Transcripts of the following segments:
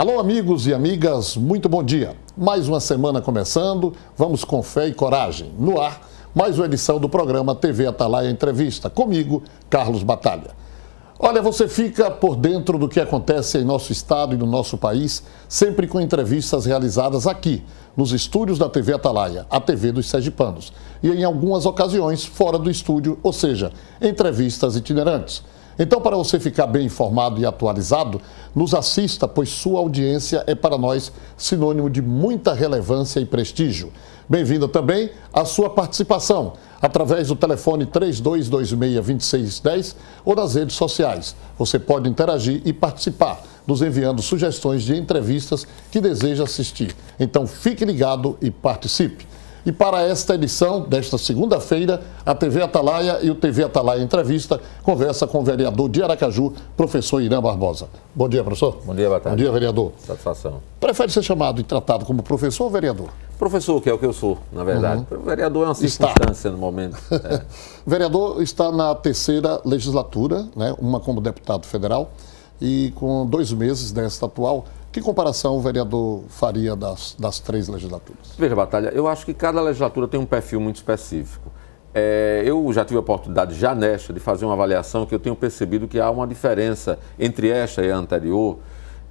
Alô, amigos e amigas, muito bom dia. Mais uma semana começando, vamos com fé e coragem. No ar, mais uma edição do programa TV Atalaia Entrevista, comigo, Carlos Batalha. Olha, você fica por dentro do que acontece em nosso estado e no nosso país, sempre com entrevistas realizadas aqui, nos estúdios da TV Atalaia, a TV dos sergipanos, e em algumas ocasiões fora do estúdio, ou seja, entrevistas itinerantes. Então, para você ficar bem informado e atualizado, nos assista, pois sua audiência é para nós sinônimo de muita relevância e prestígio. Bem-vinda também a sua participação, através do telefone 3226-2610 ou nas redes sociais. Você pode interagir e participar, nos enviando sugestões de entrevistas que deseja assistir. Então, fique ligado e participe. E para esta edição desta segunda-feira, a TV Atalaia e o TV Atalaia Entrevista conversa com o vereador de Aracaju, professor Irã Barbosa. Bom dia, professor. Bom dia, boa tarde. Bom dia, vereador. Satisfação. Prefere ser chamado e tratado como professor ou vereador? Professor, que é o que eu sou, na verdade. Vereador é uma circunstância no momento. É. Vereador está na terceira legislatura, né? Uma como deputado federal, e com 2 meses desta atual. Que comparação o vereador faria das 3 legislaturas? Veja, Batalha, eu acho que cada legislatura tem um perfil muito específico. Eu já tive a oportunidade, já nesta, de fazer uma avaliação que eu tenho percebido que há uma diferença entre esta e a anterior,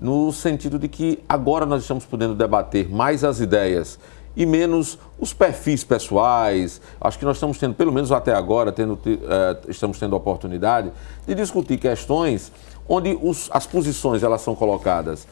no sentido de que agora nós estamos podendo debater mais as ideias e menos os perfis pessoais. Acho que nós estamos tendo, pelo menos até agora, estamos tendo a oportunidade de discutir questões onde as posições elas são colocadas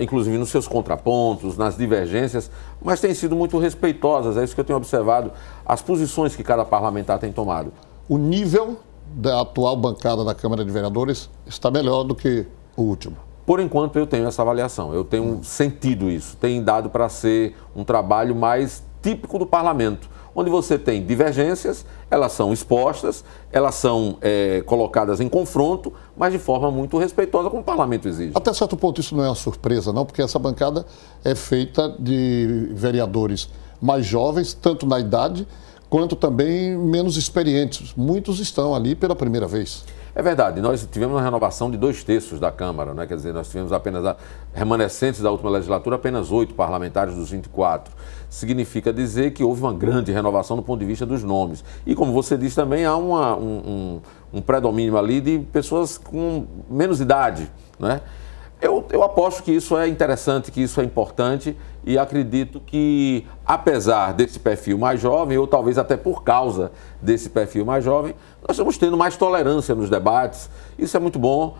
inclusive nos seus contrapontos, nas divergências, mas têm sido muito respeitosas. É isso que eu tenho observado, as posições que cada parlamentar tem tomado. O nível da atual bancada da Câmara de Vereadores está melhor do que o último? Por enquanto, eu tenho essa avaliação. Eu tenho sentido isso. Tem dado para ser um trabalho mais típico do parlamento, onde você tem divergências, elas são expostas, elas são colocadas em confronto, mas de forma muito respeitosa, como o parlamento exige. Até certo ponto isso não é uma surpresa, não, porque essa bancada é feita de vereadores mais jovens, tanto na idade, quanto também menos experientes. Muitos estão ali pela primeira vez. É verdade, nós tivemos uma renovação de 2/3 da Câmara, né? Quer dizer, nós tivemos apenas remanescentes da última legislatura, apenas 8 parlamentares dos 24. Significa dizer que houve uma grande renovação do ponto de vista dos nomes. E como você disse também, há um predomínio ali de pessoas com menos idade, né? Eu aposto que isso é interessante, que isso é importante e acredito que, apesar desse perfil mais jovem, ou talvez até por causa desse perfil mais jovem, nós estamos tendo mais tolerância nos debates. Isso é muito bom.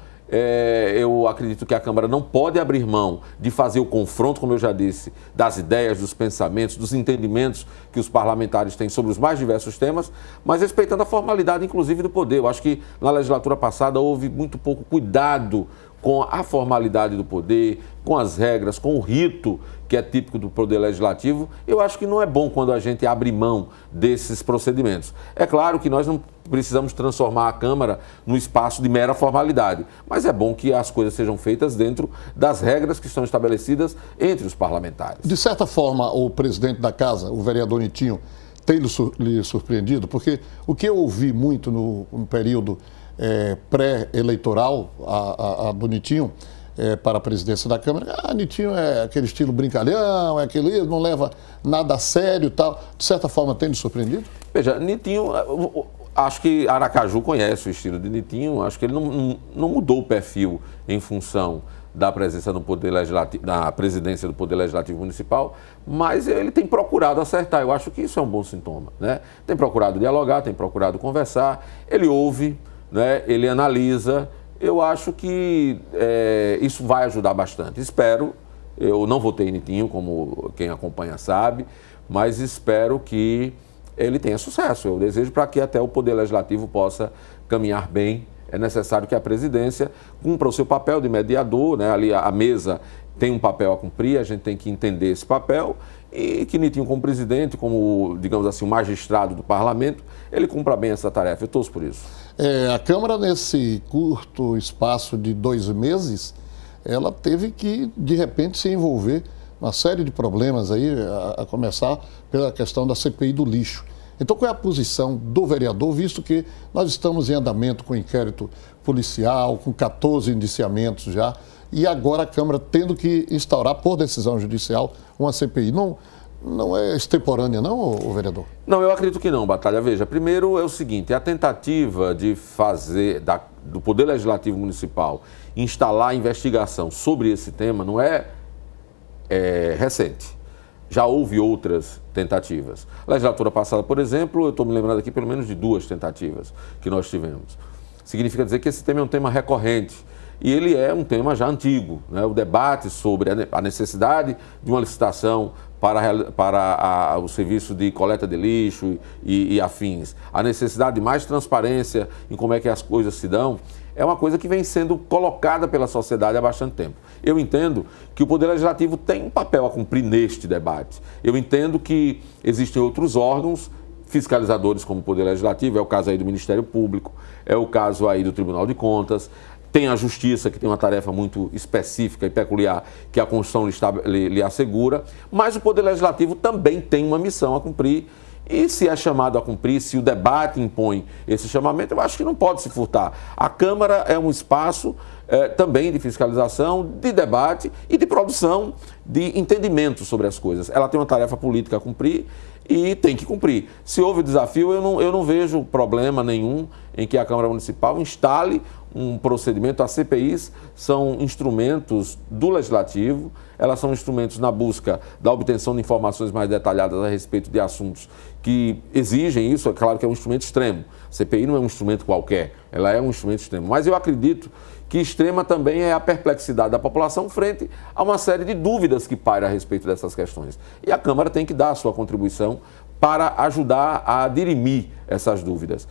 Eu acredito que a Câmara não pode abrir mão de fazer o confronto, como eu já disse, das ideias, dos pensamentos, dos entendimentos que os parlamentares têm sobre os mais diversos temas, mas respeitando a formalidade, inclusive, do poder. Eu acho que na legislatura passada houve muito pouco cuidado com a formalidade do poder, com as regras, com o rito que é típico do poder legislativo. Eu acho que não é bom quando a gente abre mão desses procedimentos. É claro que nós não precisamos transformar a Câmara num espaço de mera formalidade, mas é bom que as coisas sejam feitas dentro das regras que estão estabelecidas entre os parlamentares. De certa forma, o presidente da Casa, o vereador Nitinho, tem lhe surpreendido? Porque o que eu ouvi muito no período pré-eleitoral a do Nitinho para a presidência da Câmara, Nitinho é aquele estilo brincalhão, é aquele, não leva nada a sério e tal. De certa forma, tem lhe surpreendido? Veja, Nitinho, acho que Aracaju conhece o estilo de Nitinho, acho que ele não mudou o perfil em função da presença no Poder Legislativo, da presidência do Poder Legislativo Municipal, mas ele tem procurado acertar. Eu acho que isso é um bom sintoma, né? Tem procurado dialogar, tem procurado conversar, ele ouve, né? Ele analisa. Eu acho que isso vai ajudar bastante. Espero, eu não votei em Nitinho, como quem acompanha sabe, mas espero que ele tenha sucesso. Eu desejo para que até o Poder Legislativo possa caminhar bem. É necessário que a presidência cumpra o seu papel de mediador, né? Ali a mesa tem um papel a cumprir, a gente tem que entender esse papel e que Nitinho, como presidente, como, digamos assim, o magistrado do parlamento, ele cumpra bem essa tarefa. Eu torço por isso. A Câmara, nesse curto espaço de 2 meses, ela teve que, de repente, se envolver uma série de problemas aí, a começar pela questão da CPI do lixo. Então, qual é a posição do vereador, visto que nós estamos em andamento com inquérito policial, com 14 indiciamentos já, e agora a Câmara tendo que instaurar, por decisão judicial, uma CPI. Não é extemporânea, não, o vereador? Não, eu acredito que não, Batalha. Veja, primeiro é o seguinte, a tentativa de fazer do Poder Legislativo Municipal instalar investigação sobre esse tema não é recente. Já houve outras tentativas. A legislatura passada, por exemplo, eu estou me lembrando aqui pelo menos de 2 tentativas que nós tivemos. Significa dizer que esse tema é um tema recorrente e ele é um tema já antigo, né? O debate sobre a necessidade de uma licitação para o serviço de coleta de lixo e afins, a necessidade de mais transparência em como é que as coisas se dão, é uma coisa que vem sendo colocada pela sociedade há bastante tempo. Eu entendo que o Poder Legislativo tem um papel a cumprir neste debate. Eu entendo que existem outros órgãos fiscalizadores como o Poder Legislativo, é o caso aí do Ministério Público, é o caso aí do Tribunal de Contas, tem a Justiça, que tem uma tarefa muito específica e peculiar, que a Constituição lhe assegura, mas o Poder Legislativo também tem uma missão a cumprir. E se é chamado a cumprir, se o debate impõe esse chamamento, eu acho que não pode se furtar. A Câmara é um espaço também de fiscalização, de debate e de produção de entendimento sobre as coisas. Ela tem uma tarefa política a cumprir e tem que cumprir. Se houve desafio, eu não vejo problema nenhum em que a Câmara Municipal instale um procedimento. As CPIs são instrumentos do Legislativo, elas são instrumentos na busca da obtenção de informações mais detalhadas a respeito de assuntos que exigem isso. É claro que é um instrumento extremo. A CPI não é um instrumento qualquer, ela é um instrumento extremo. Mas eu acredito que extrema também é a perplexidade da população frente a uma série de dúvidas que paira a respeito dessas questões. E a Câmara tem que dar a sua contribuição para ajudar a dirimir essas dúvidas.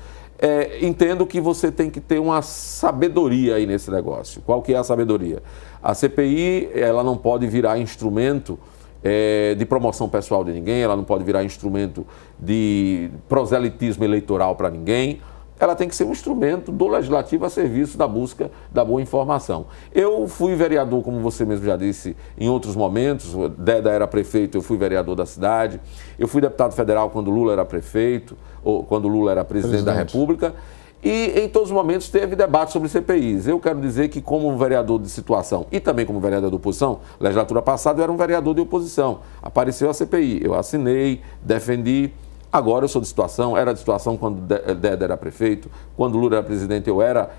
Entendo que você tem que ter uma sabedoria aí nesse negócio. Qual que é a sabedoria? A CPI, ela não pode virar instrumento de promoção pessoal de ninguém, ela não pode virar instrumento de proselitismo eleitoral para ninguém. Ela tem que ser um instrumento do Legislativo a serviço da busca da boa informação. Eu fui vereador, como você mesmo já disse, em outros momentos. O Deda era prefeito, eu fui vereador da cidade. Eu fui deputado federal quando Lula era prefeito, ou quando Lula era presidente da República. E em todos os momentos teve debate sobre CPIs. Eu quero dizer que como vereador de situação e também como vereador de oposição, legislatura passada eu era um vereador de oposição. Apareceu a CPI, eu assinei, defendi. Agora eu sou de situação, era de situação quando Deda era prefeito, quando Lula era presidente eu era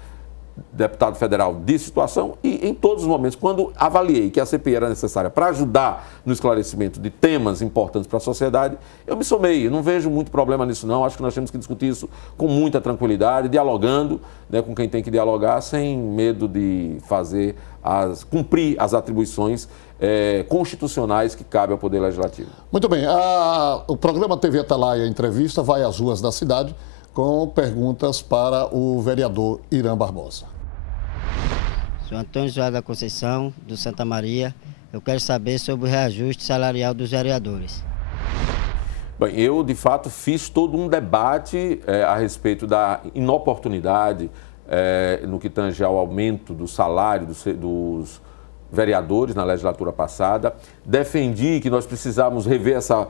deputado federal de situação e em todos os momentos, quando avaliei que a CPI era necessária para ajudar no esclarecimento de temas importantes para a sociedade, eu me somei. Eu não vejo muito problema nisso não, acho que nós temos que discutir isso com muita tranquilidade, dialogando, né, com quem tem que dialogar, sem medo de cumprir as atribuições constitucionais que cabe ao Poder Legislativo. Muito bem, o programa TV Atalaia Entrevista vai às ruas da cidade com perguntas para o vereador Irã Barbosa. Sou Antônio João da Conceição, do Santa Maria. Eu quero saber sobre o reajuste salarial dos vereadores. Bem, eu, de fato, fiz todo um debate a respeito da inoportunidade no que tange ao aumento do salário dos vereadores na legislatura passada. Defendi que nós precisávamos rever essa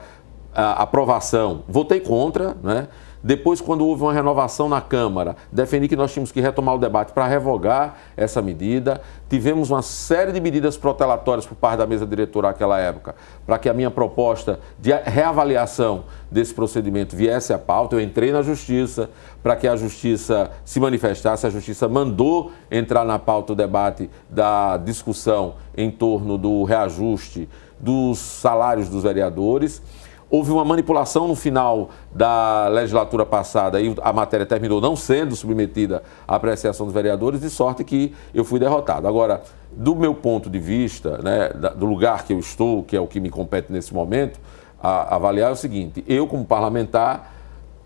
aprovação. Votei contra, né? Depois, quando houve uma renovação na Câmara, defendi que nós tínhamos que retomar o debate para revogar essa medida. Tivemos uma série de medidas protelatórias por parte da mesa diretora naquela época, para que a minha proposta de reavaliação desse procedimento viesse à pauta. Eu entrei na Justiça para que a Justiça se manifestasse. A Justiça mandou entrar na pauta o debate da discussão em torno do reajuste dos salários dos vereadores. Houve uma manipulação no final da legislatura passada e a matéria terminou não sendo submetida à apreciação dos vereadores, de sorte que eu fui derrotado. Agora, do meu ponto de vista, né, do lugar que eu estou, que é o que me compete nesse momento, avaliar é o seguinte: eu, como parlamentar,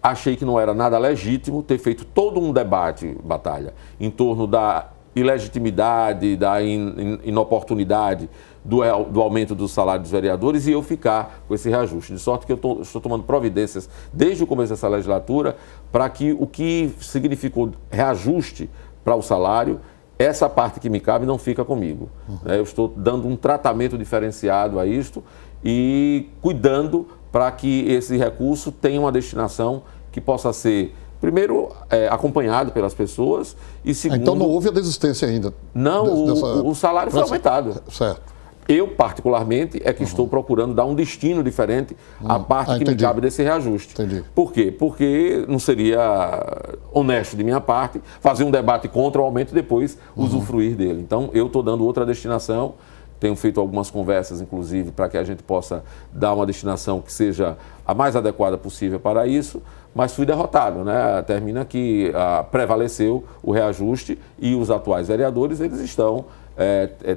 achei que não era nada legítimo ter feito todo um debate, Batalha, em torno da ilegitimidade, da inoportunidade do aumento do salário dos vereadores e eu ficar com esse reajuste. De sorte que eu estou tomando providências desde o começo dessa legislatura para que o que significou reajuste para o salário, essa parte que me cabe não fica comigo. Eu estou dando um tratamento diferenciado a isto e cuidando para que esse recurso tenha uma destinação que possa ser Primeiro, acompanhado pelas pessoas e segundo... Então não houve a desistência ainda? Não, o salário foi aumentado. Certo. Eu, particularmente, é que estou procurando dar um destino diferente à parte que me cabe desse reajuste. Entendi. Por quê? Porque não seria honesto de minha parte fazer um debate contra o aumento e depois usufruir dele. Então, eu estou dando outra destinação. Tenho feito algumas conversas, inclusive, para que a gente possa dar uma destinação que seja a mais adequada possível para isso, mas fui derrotado, né? Termina que prevaleceu o reajuste e os atuais vereadores, eles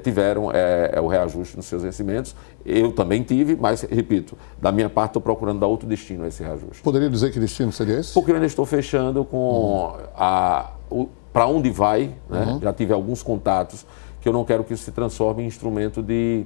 tiveram o reajuste nos seus vencimentos. Eu também tive, mas, repito, da minha parte estou procurando dar outro destino a esse reajuste. Poderia dizer que destino seria esse? Porque eu ainda estou fechando com para onde vai, né? Já tive alguns contatos que eu não quero que isso se transforme em instrumento de,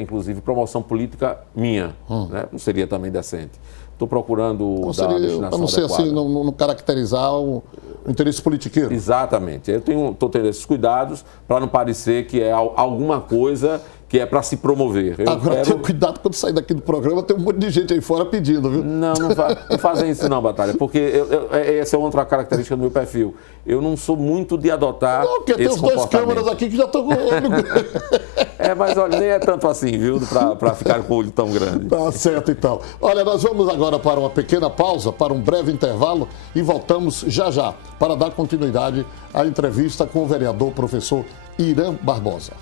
inclusive, promoção política minha. Né? Não seria também decente. Estou procurando dar uma destinação para não ser adequada. Assim, não caracterizar o interesse politiqueiro. Exatamente. Eu estou tendo esses cuidados para não parecer que é alguma coisa que é para se promover. Agora, tenha cuidado quando sair daqui do programa, tem um monte de gente aí fora pedindo, viu? Não fazem isso não, Batalha, porque essa é outra característica do meu perfil. Eu não sou muito de adotar porque tem os dois câmeras aqui que já estão com o olho... mas olha, nem é tanto assim, viu, para ficar com o olho tão grande. Tá certo, então. Olha, nós vamos agora para uma pequena pausa, para um breve intervalo e voltamos já já para dar continuidade à entrevista com o vereador professor Irã Barbosa.